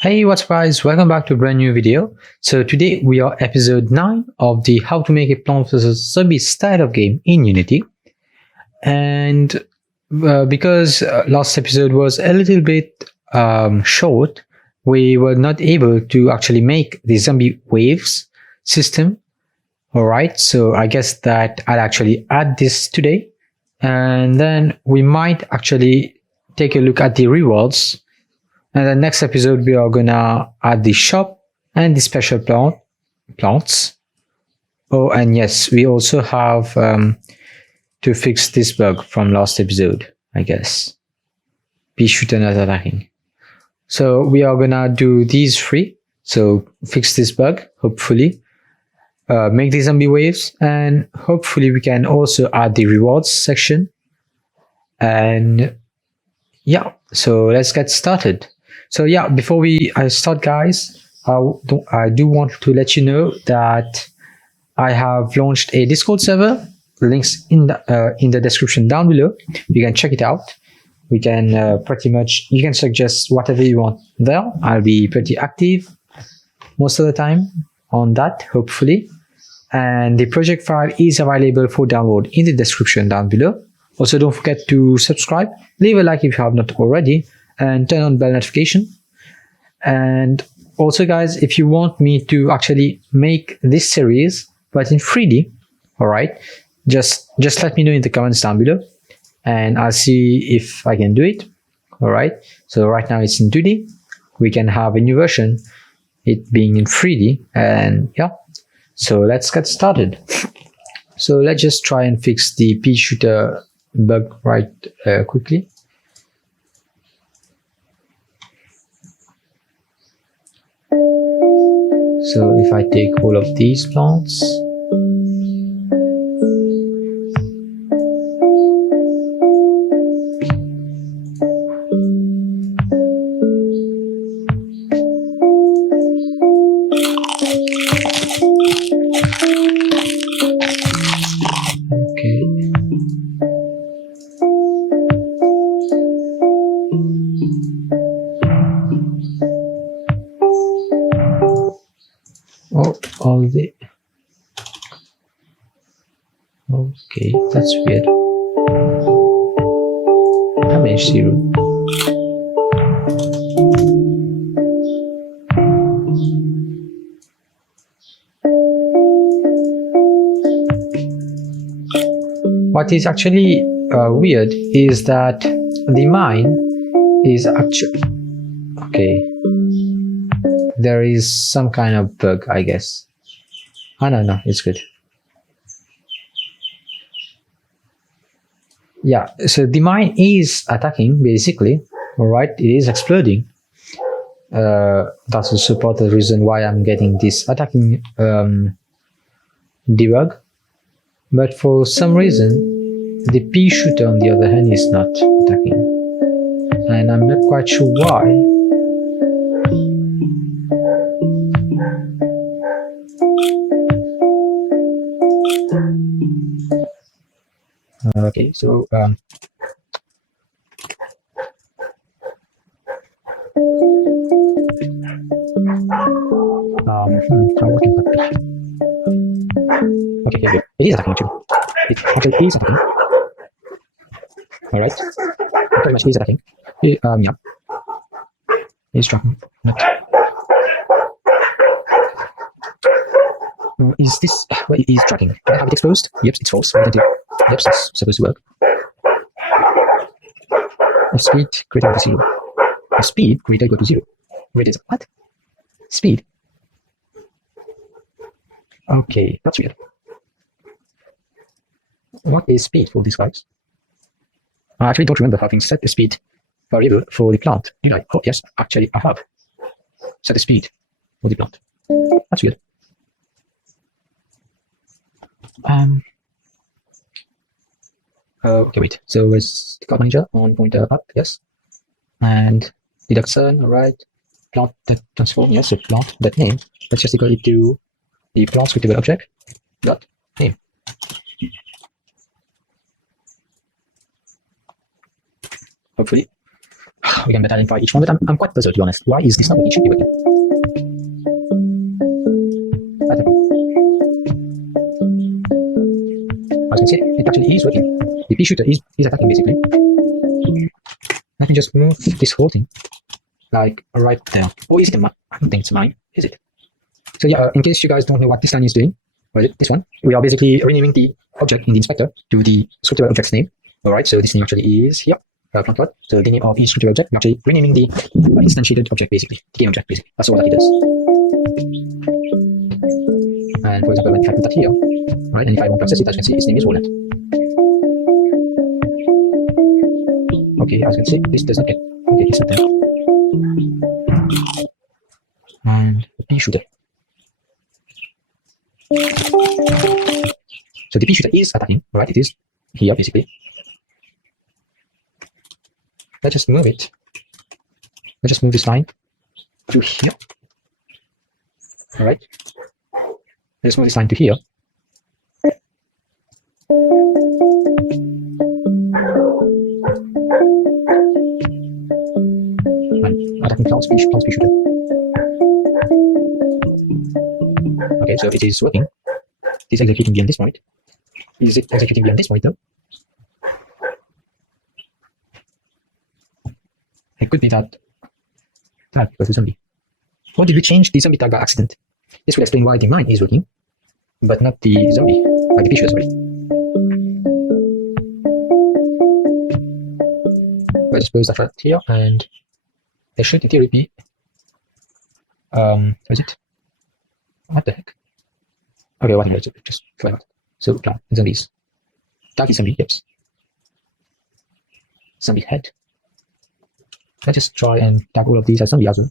Hey, what's up guys, welcome back to a brand new video. So today we are episode 9 of the how to make a plant vs zombie style of game in Unity. And because last episode was a little bit short, we were not able to actually make the zombie waves system. Alright, so I guess that I'll actually add this today. And then we might actually take a look at the rewards. And the next episode, we are gonna add the shop and the special plants. Oh, and yes, we also have to fix this bug from last episode, I guess. Peashooter not attacking. So we are gonna do these three. So fix this bug, hopefully. Make the zombie waves, and hopefully we can also add the rewards section. And yeah, so let's get started. So yeah, before I start, guys, I do want to let you know that I have launched a Discord server. Links in the description down below. You can check it out. We can you can suggest whatever you want there. I'll be pretty active most of the time on that, hopefully. And the project file is available for download in the description down below. Also, don't forget to subscribe, leave a like if you have not already, and turn on bell notification. And also, guys, if you want me to actually make this series but in 3D, all right, just let me know in the comments down below, and I'll see if I can do it. All right, so right now it's in 2D. We can have a new version, it being in 3D, and yeah, so let's get started. So let's just try and fix the Peashooter bug right quickly. So if I take all of these plants, okay. Oh, all the... Okay, that's weird. How many zero? What is actually weird is that the mine is actually... Okay. There is some kind of bug, I guess. Oh, no, it's good. Yeah, so the mine is attacking, basically. All right, it is exploding. That's also part of the reason why I'm getting this attacking debug. But for some reason, the Peashooter, on the other hand, is not attacking. And I'm not quite sure why. Okay, so okay, yeah, it is attacking too. It actually is attacking. All right, it pretty much is attacking. Yeah, it's tracking. Not. Is this? Well, it is tracking. Can I have it exposed? Yep, it's false. What did I do? Yep, it's supposed to work. If speed greater than 0. If speed greater equal to 0. Wait, is what? Speed? Okay, that's weird. What is speed for these guys? I actually don't remember having set the speed variable for the plant. Did I? Oh, yes, actually, I have set the speed for the plant. That's weird. Okay, wait. So it's the card manager on pointer up, yes. And deduction, alright. Plant that transform, yes, so plant that name. Let's just equal it to the plant scriptable object dot name. Hopefully We can better identify each one, but I'm quite puzzled, to be honest. Why is this not what it should be working? I don't know. As you can see, it actually is working. The Peashooter is attacking, basically. Let me just move this whole thing, like right there. Or is it mine? I don't think it's mine, is it? So yeah, in case you guys don't know what this line is doing, or is it this one? We are basically renaming the object in the inspector to the scriptable object's name. Alright, so this name actually is here. Plant code. So the name of each scriptable object, we're actually renaming the instantiated object, basically. The game object, basically. That's all that it does. And for example, if I put that here, right, and if I want to access it, as you can see, its name is walnut. Okay, as you can see, this does not get set there. And the Peashooter. So the Peashooter is attacking, right? It is here, basically. Let's just move it. Let's just move this line to here. Alright. Let's move this line to here. And attacking cloud Peashooter. Okay, so if it is working, it is executing beyond this point. Is it executing beyond this point though? It could be that tag because the zombie. Or did we change the zombie tag by accident? This will explain why the mine is working, but not the zombie, like the Peashooter, sorry. I just pose that right here, and there should in theory be what is it? What the heck? Okay, whatever, just try out. So zombies. Tag is zombie, yep. Zombie head. Let's just try and tag all of these as zombie as well.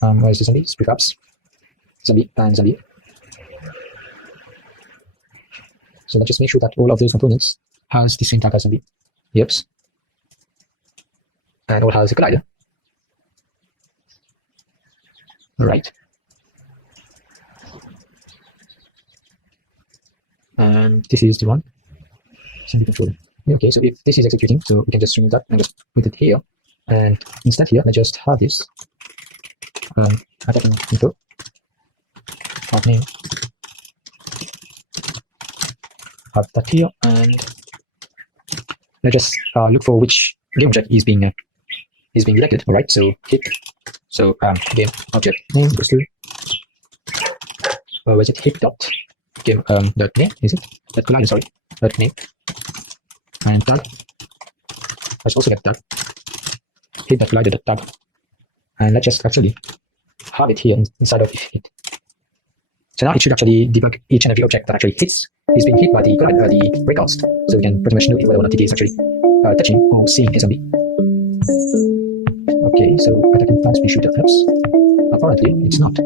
Where is the zombie? Prefabs. Zombie and zombie. So let's just make sure that all of those components has the same tag as zombie. Yep. And all has a collider. Right. And this is the one. Zombie controller. Okay, so if this is executing, so we can just remove that and just put it here. And instead here, let's just have this attacking info, part name, have that here, and let's just look for which game object is being detected. All right, so hit, so game object name equals to was it hit dot game dot name, is it that collider, sorry, dot name, and tag. Let's also get tag. Hit that collider tag, and let's just actually have it here inside of it. So now it should actually debug each and every object that actually is being hit by the collider, the breakcast. So we can pretty much know whether or not it is actually touching or seeing a zombie. Okay, so attacking plants Peashooter helps. Apparently it's not.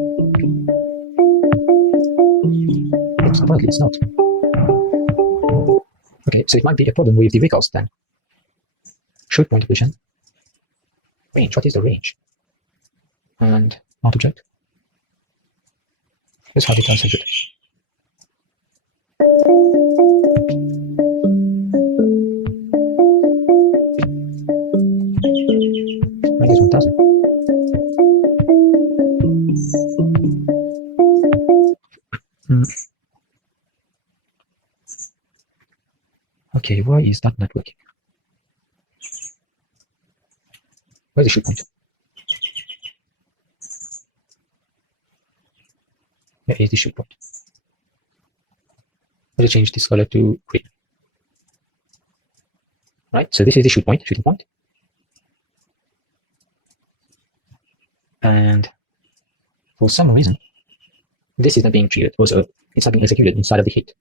Apparently it's not. Okay, so it might be a problem with the breakcast then. Shoot point position. Range, what is the range? And mount object. Let's have it uncensored. I guess 1000. Okay, why is that not working? Where's the shoot point? Here is the shoot point. Let's change this color to green. Right, so this is the shooting point. And for some reason, this is not being triggered. Also, it's not being executed inside of the hit.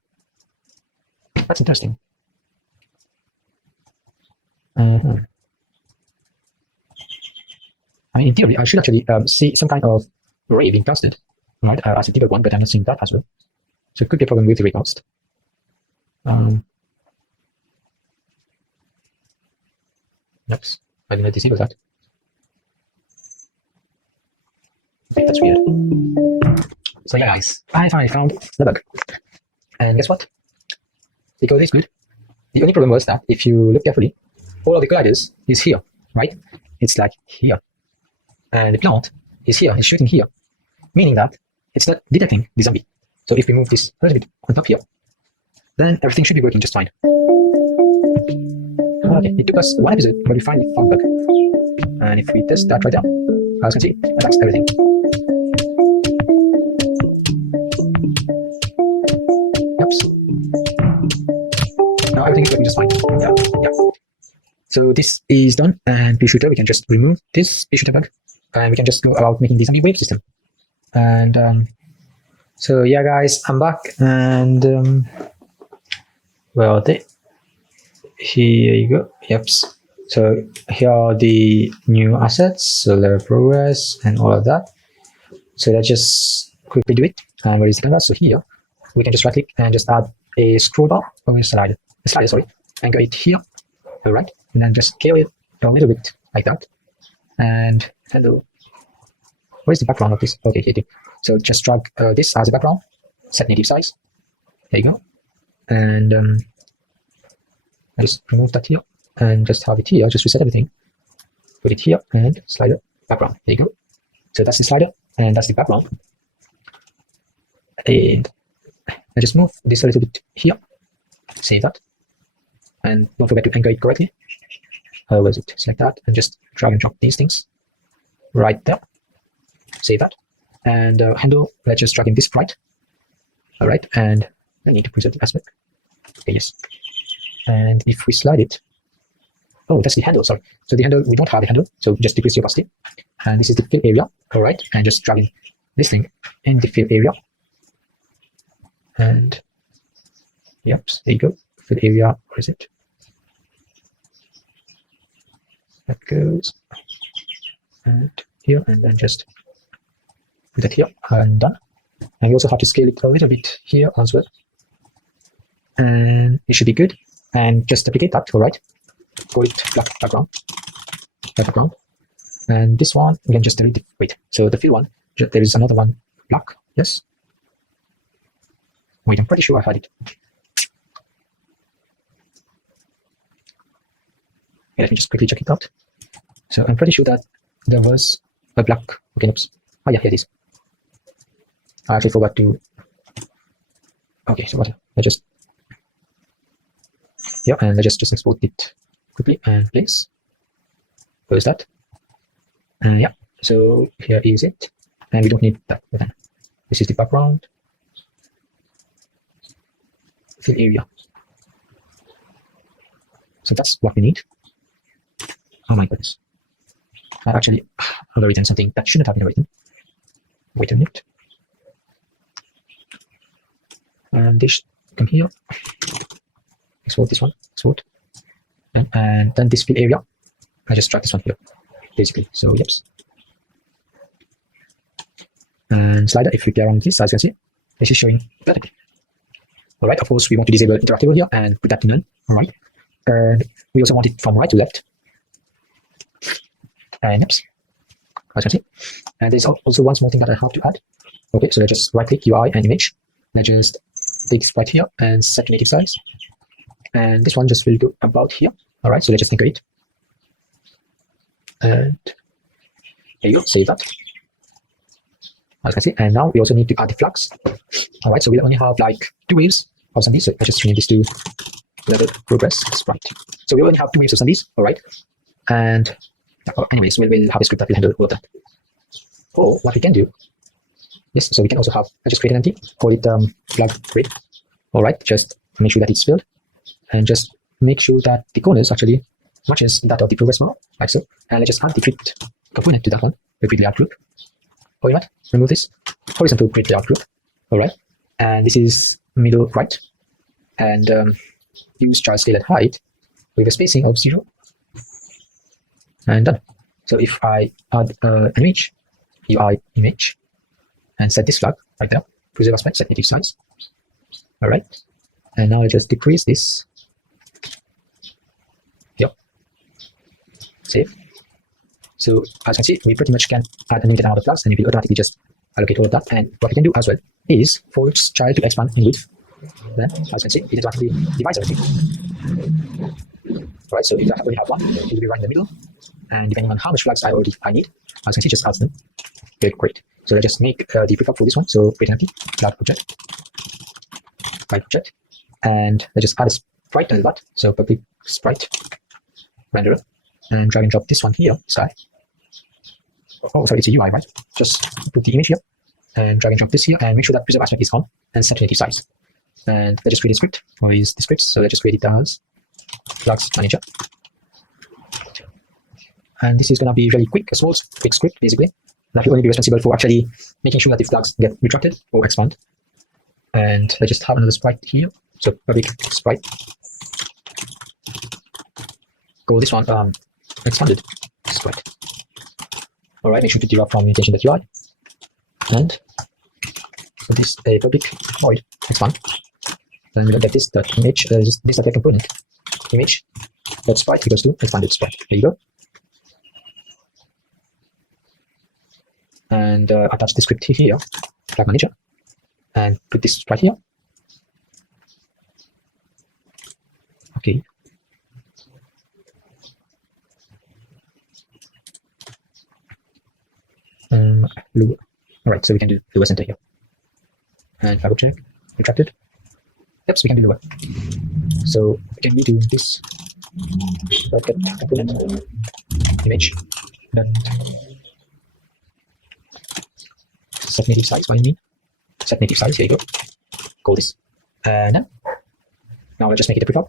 That's interesting. I mean, in theory, I should actually see some kind of array being casted, right, as a debug one, but I'm not seeing that as well. So it could be a problem with the raycast. Oops, I did not disable that. Okay, that's weird. So yeah, guys, I finally found the bug. And guess what? The code is good. The only problem was that if you look carefully, all of the colliders is here, right? It's like here. And the plant is here, it's shooting here, meaning that it's not detecting the zombie. So if we move this a little bit on top here, then everything should be working just fine. Okay, it took us one episode, but we finally found the bug. And if we test that right now, as you can see, it attacks everything. Yep. Now everything is working just fine. Yeah. So this is done, and Peashooter, we can just remove this Peashooter bug, and we can just go about making the zombie wave system. And so yeah, guys, I'm back, and well, here you go. Yep. So here are the new assets, solar progress, and all of that. So let's just quickly do it. And where is the canvas? So here we can just right click and just add a scroll bar or a slider, sorry, and go it here. All right, and then just scale it a little bit like that. And hello, where's the background of this? Okay. So just drag this as a background, set native size. There you go. And I just remove that here and just have it here. Just reset everything. Put it here and slider background. There you go. So that's the slider and that's the background. And I just move this a little bit here. Save that. And don't forget to anchor it correctly. How was it? Select that and just drag and drop these things right there. Save that. And handle, let's just drag in this right. All right. And I need to preserve the aspect. Okay, yes. And if we slide it, oh, that's the handle, sorry. So the handle, we don't have a handle, so just decrease the opacity. And this is the fill area, all right? And just drag in this thing in the fill area. And yep, there you go. Fill area, where is it? That goes and here, and then just put that here and done. And we also have to scale it a little bit here as well. And it should be good. And just duplicate that, all right? Call it black background. And this one, we can just delete it. Wait, so the fill one, there is another one, black, yes? Wait, I'm pretty sure I had it. Yeah, let me just quickly check it out. So I'm pretty sure that there was a black, okay, oops. Oh yeah, here it is. I actually forgot to, okay, so what, I just, yeah, and I just export it quickly and place. Close that. Yeah, so here is it. And we don't need that button. This is the background. Fill area. So that's what we need. Oh my goodness. I actually have written something that shouldn't have been written. Wait a minute. And this come here. Export this one, export, and then this fill area. I just drag this one here, basically. So yep. And slider, if you play around with this, as you can see, this is showing perfectly. All right. Of course, we want to disable interactable here and put that to none. All right. And we also want it from right to left. And yep, as you can see. And there's also one small thing that I have to add. Okay. So let's just right click UI and image. Let's just take this right here and set native size. And this one just will go about here. All right, so let's just anchor it. And there you go, save that. As you can see, and now we also need to add the flags. All right, so we'll only have like 2 waves of zombies. So I just change this to level progress sprite. So we only have 2 waves of zombies. All right, and anyways, we'll have a script that will handle all of that. Or what we can do, yes, so we can also have, I just create an empty, call it flag grid. All right, just make sure that it's filled. And just make sure that the corners actually matches that of the progress bar, like so. And let's just add the grid component to that one, the grid layout group. Or you know what? Remove this horizontal grid layout group. All right. And this is middle right. And use child scale and height with a spacing of 0. And done. So if I add an image, UI image, and set this flag right there, preserve aspect, set native size. All right. And now I just decrease this. Yep. Save. So as you can see, we pretty much can add a limited amount of flags, and it will automatically just allocate all of that. And what we can do as well is force child to expand in width. Then, as you can see, it automatically divides everything. Right, so if I only have one, it will be right in the middle. And depending on how much flags I need, as you can see, just adds them. Okay, great. So let's just make the prefab for this one. So create an empty flag object, flag object, and let's just add a sprite and that. So public sprite renderer, and drag and drop this one here, sky. Oh, sorry, it's a UI, right? Just put the image here, and drag and drop this here, and make sure that preserve aspect is on, and set native size. And let's just create a script, or is the script? So let's just create it as flags manager. And this is going to be really quick, a small quick script, basically. That will only be responsible for actually making sure that the flags get retracted or expand. And I just have another sprite here. So public sprite. Call this one expanded sprite. All right, make sure to derive from mutation.ui. And so this a public void expand. Then we look at this image, this component image dot sprite equals to expanded sprite. There you go. And attach the script here, flag manager, and put this right here. Okay. Lower. All right, so we can do lower center here. And flag object retracted. Yep, so we can do lower. So we can redo this component image. Set native size, what do you mean? Set native size, here you go. Call this. And then, now let's just make it a prefab.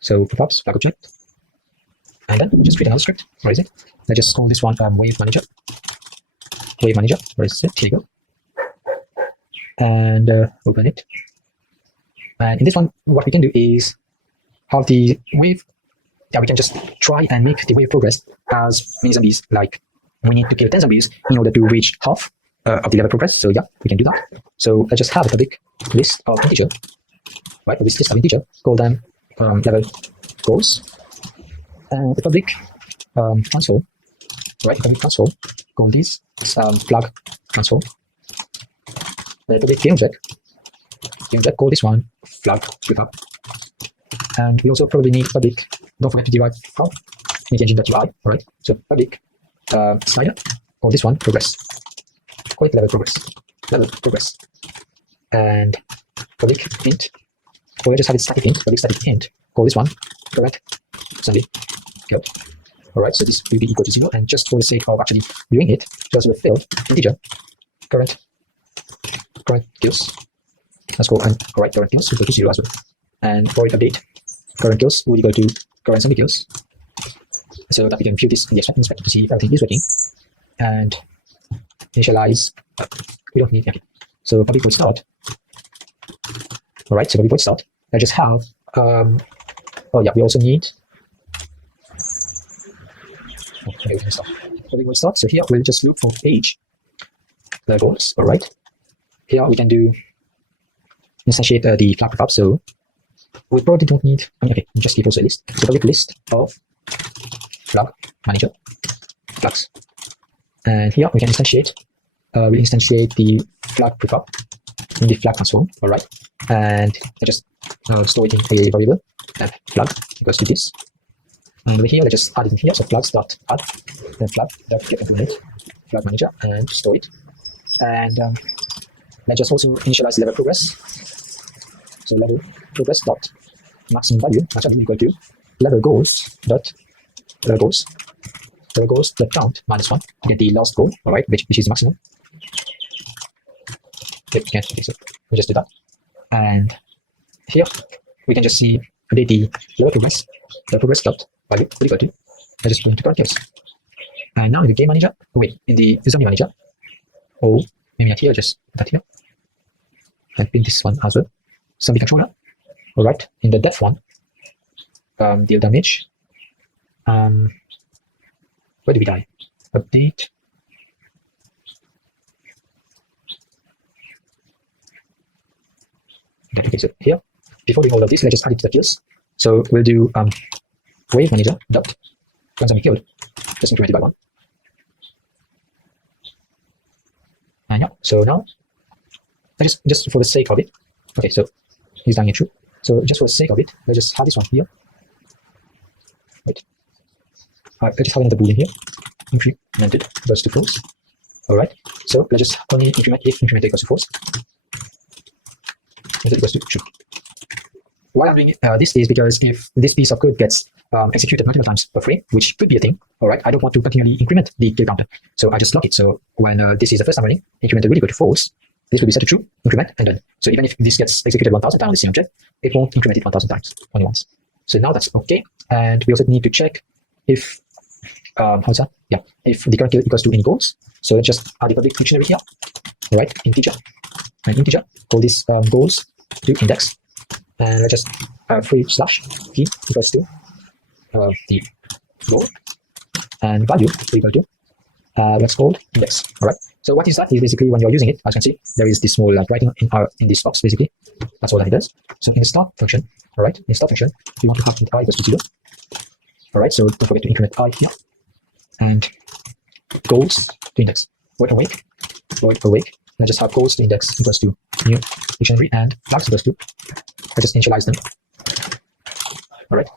So prefabs, flag object. And then just create another script. Where is it? Let's just call this one wave manager. Wave manager, where is it? Here you go. And open it. And in this one, what we can do is have the wave. Yeah, we can just try and make the wave progress as many zombies. Like we need to kill 10 zombies in order to reach half of the level progress. So yeah, we can do that. So let's just have a public list of integer, right? A list of integer, call them level goals, and the public transform, right? Public transform, call this flag transform. The public game object, call this one flag prefab. And we also probably need public, don't forget to derive from engine.ui, right? So public slider, call this one progress. Quite level progress, and public int, or we just have it static int, public static int, call this one correct zombie killed. All right, so this will be equal to 0, and just for the sake of actually doing it, just with fill integer current kills. Let's go and current kills equal to 0 as well, and void update current kills will equal to current zombie kills, so that we can view this in the inspector to see if everything is working. And initialize, we don't need, okay. So public void start. All right, so public void start. I just have, oh yeah, we also need, okay, we can start. Public void start. So here we'll just look for page levels. All right. Here we can do instantiate the flag prefab. So we probably don't need, okay, just give us a list. So public list of flag manager flags. And here we can instantiate, the flag prefab in the flag transform, all right? And I just store it in a variable flag equals to this. And over here, let's just add it in here. So flags dot add, then flag dot get component, flag manager, and store it. And let's just also initialize level progress. So level progress dot maximum value equal to level goals dot the count minus 1 to get the last goal, all right, which is maximum. Okay, we can't fix it. We just do that. And here we can just see update the level progress dot value equal to. I just going to current case. And now in the game manager, in the zombie manager, maybe not here, just put that here. And pin this one as well. Zombie controller. All right, in the depth one, deal damage. Where did we die? Update. Okay, so here, before doing all of this, let's just add it to the kills. So we'll do wave manager dot when zombie killed, just incremented by 1. And yeah, so now, just for the sake of it, okay, so he's dying in true. So just for the sake of it, let's just have this one here. Wait. Let's just have another boolean here. Incremented equals to false. Alright. So let's just only increment if incremented equals to false. Incremented equals to true. Why I'm doing this is because if this piece of code gets executed multiple times per frame, which could be a thing, all right, I don't want to continually increment the kill counter. So I just lock it. So when this is the first time running, incremented will equal to false. This will be set to true, increment, and done. So even if this gets executed 1,000 times, the same object, it won't increment it 1,000 times, only once. So now that's okay. And we also need to check if, if the current kill equals to any goals. So let's just add a public dictionary here, all right, integer, and integer, call this goals to index. And let's just free slash key equals to the goal and value equal to let's call index. All right. So what is that? Is basically when you're using it, as you can see, there is this small writing in this box. Basically, that's all that it does. So in the start function, all right, in the start function, we want to have int I equals to 0. All right. So don't forget to increment I here and goals to index. Void awake. Let's just have goals to index equals to new dictionary and flags equals to. I just initialize them. All right.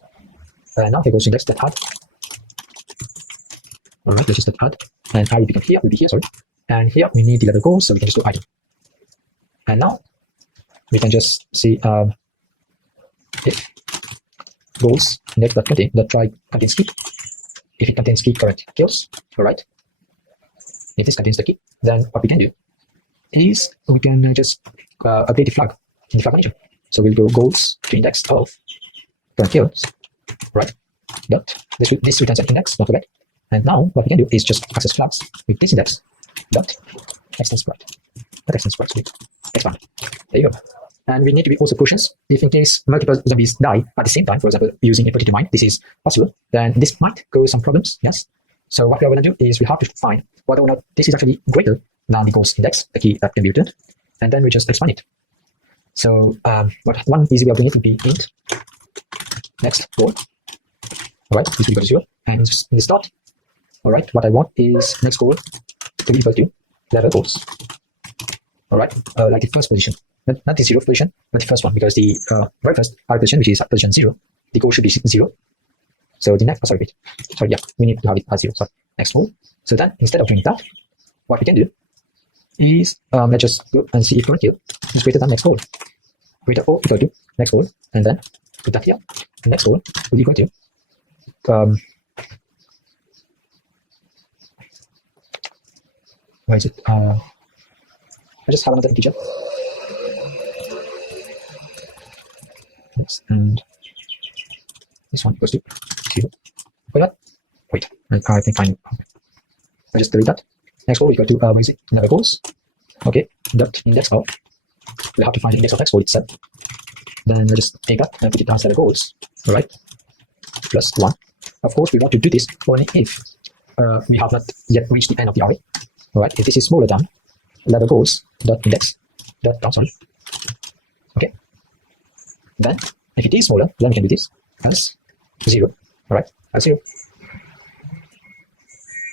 Now here goes to index that add. All right, let's just add. And I will become here, sorry. And here we need the level goals, so we can just do item. And now we can just see if goals index that try contains key. If it contains key, correct kills. All right. If this contains the key, then what we can do is we can just update the flag in the flag manager. So we'll go goals to index of current kills, right? Dot this returns an index, don't forget. And now what we can do is just access flags with this index dot extend sprite. That extend sprite with expand. There you go. And we need to be also cautious if in case multiple zombies die at the same time, for example, using a particular mine, this is possible, then this might cause some problems, yes. So what we are going to do is we have to find whether or not this is actually greater than the goals index, the key that can be returned, and then we just expand it. So one easy way of doing it would be int next goal. All right, this will be equal to 0. And in the start, all right, what I want is next goal to be equal to level goals. All right, like the first position, not the 0th position, but the first one, because the very first position, which is at position 0, the goal should be 0. So the next, we need to have it as 0. Sorry, next goal. So then instead of doing that, what we can do is let's just go and see if current kill is greater than next goal. Greater or equal to next goal, and then put that here. The next goal will be equal to where is it? I just have another integer. Yes, and this one equals to 0. Wait, what? Wait, I think fine. I just delete that. Next goal equal to where is it? Level goals. Okay, dot index of. We have to find the index of next goal itself. Then let's just take that and put it as level goals. All right, plus 1. Of course, we want to do this only if we have not yet reached the end of the array. All right, if this is smaller than level goals dot index dot down, sorry. Okay. Then if it is smaller, then we can do this as 0. All right, as 0.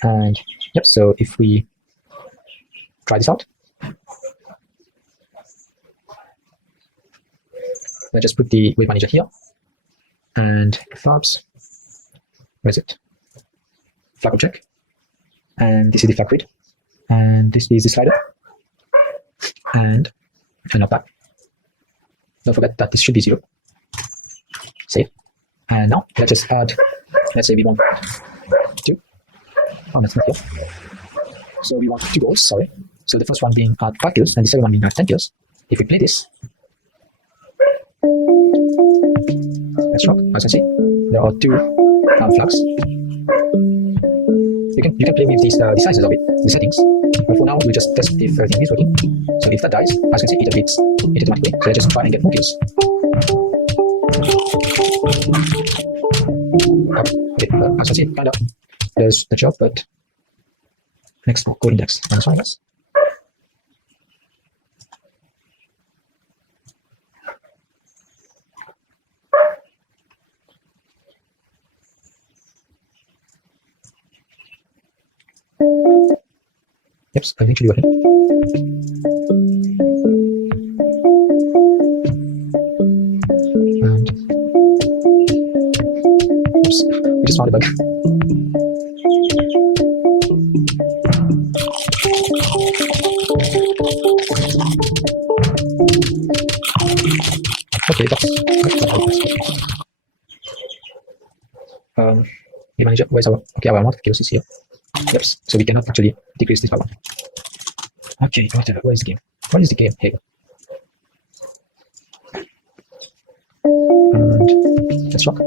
And yep. So if we try this out, let's just put the wave manager here and flags. Where is it? Flag object. And this is the flag grid. And this is the slider. And not that. Don't forget that this should be 0. Save. And now let's just add, let's say we want 2. Oh, that's not here. So we want 2 goals, sorry. So the first one being at 5 kills and the second one being at 10 kills. If we play this, let's drop. As you can see, there are 2 flags. You can play with these the sizes of it, the settings. But for now, we just test if everything is working. So if that dies, as you can see, it updates it automatically. So let's just try and get more kills. Okay, as you can see, it kind of does the job, but next code index. That's fine, guys. Yep, I think it should be working. And oops, we found a bug. Okay, that's game manager, where's our our amount of kills is here. Yep, so we cannot actually decrease this power. Okay, whatever. Where is the game? What is the game? Here. And let's rock.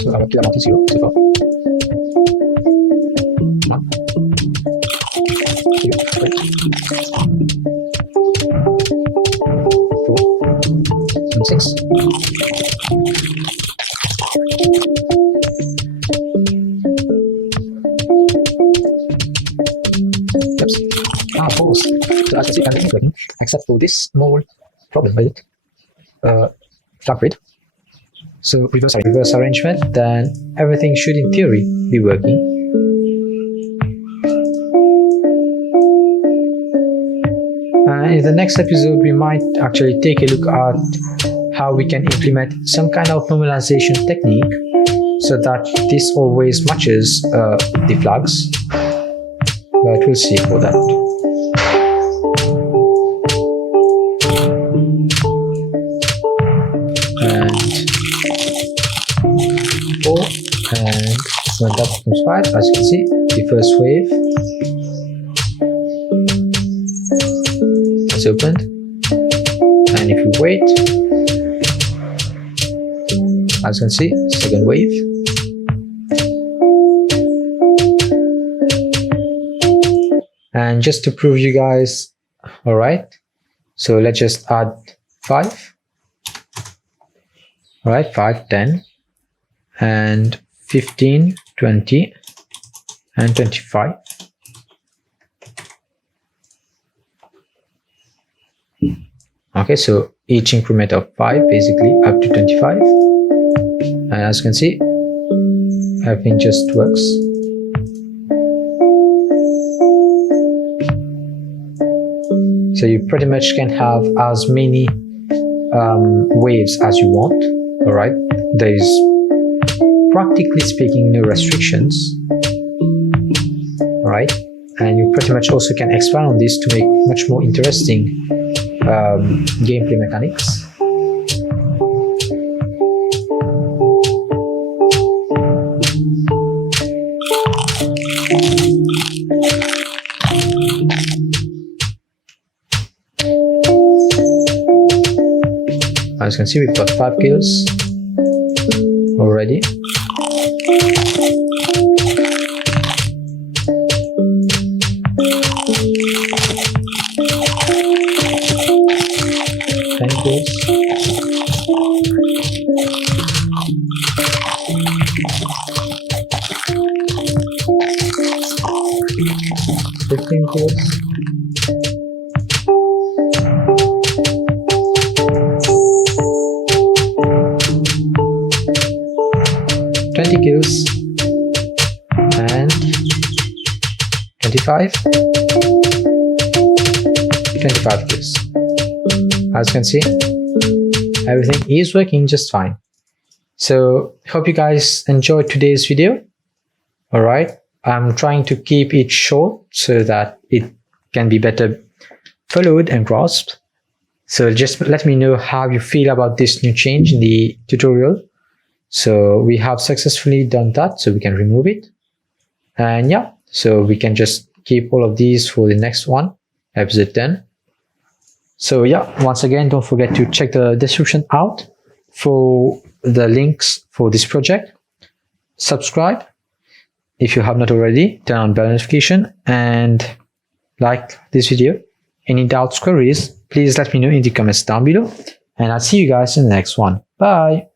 So our kill amount is 0 so far. 1, 2, 3, 4, and 6. Pause. So as you see, everything is working except for this small problem with it. Flag grid. So reverse arrangement, then everything should in theory be working. In the next episode, we might actually take a look at how we can implement some kind of normalization technique so that this always matches the flags. But we'll see for that. And when that becomes 5, as you can see, the first wave is opened, and if you wait, as you can see, second wave, and just to prove you guys, all right, so let's just add 5. All right, 5, 10, and 15, 20, and 25. Okay, so each increment of 5 basically up to 25. And as you can see, everything just works. So you pretty much can have as many waves as you want. All right, there is practically speaking no restrictions. All right, and you pretty much also can expand on this to make much more interesting gameplay mechanics. As you can see, we've got 5 kills already. Thank you. 15 kills. 20 kills and 25 kills. As you can see, everything is working just fine. So hope you guys enjoyed today's video. All right, I'm trying to keep it short so that it can be better followed and grasped. So just let me know how you feel about this new change in the tutorial. So we have successfully done that, so we can remove it. And yeah, so we can just keep all of these for the next one, episode 10. So yeah, once again, don't forget to check the description out for the links for this project. Subscribe if you have not already, turn on bell notification, and like this video. Any doubts, queries, please let me know in the comments down below, and I'll see you guys in the next one. Bye.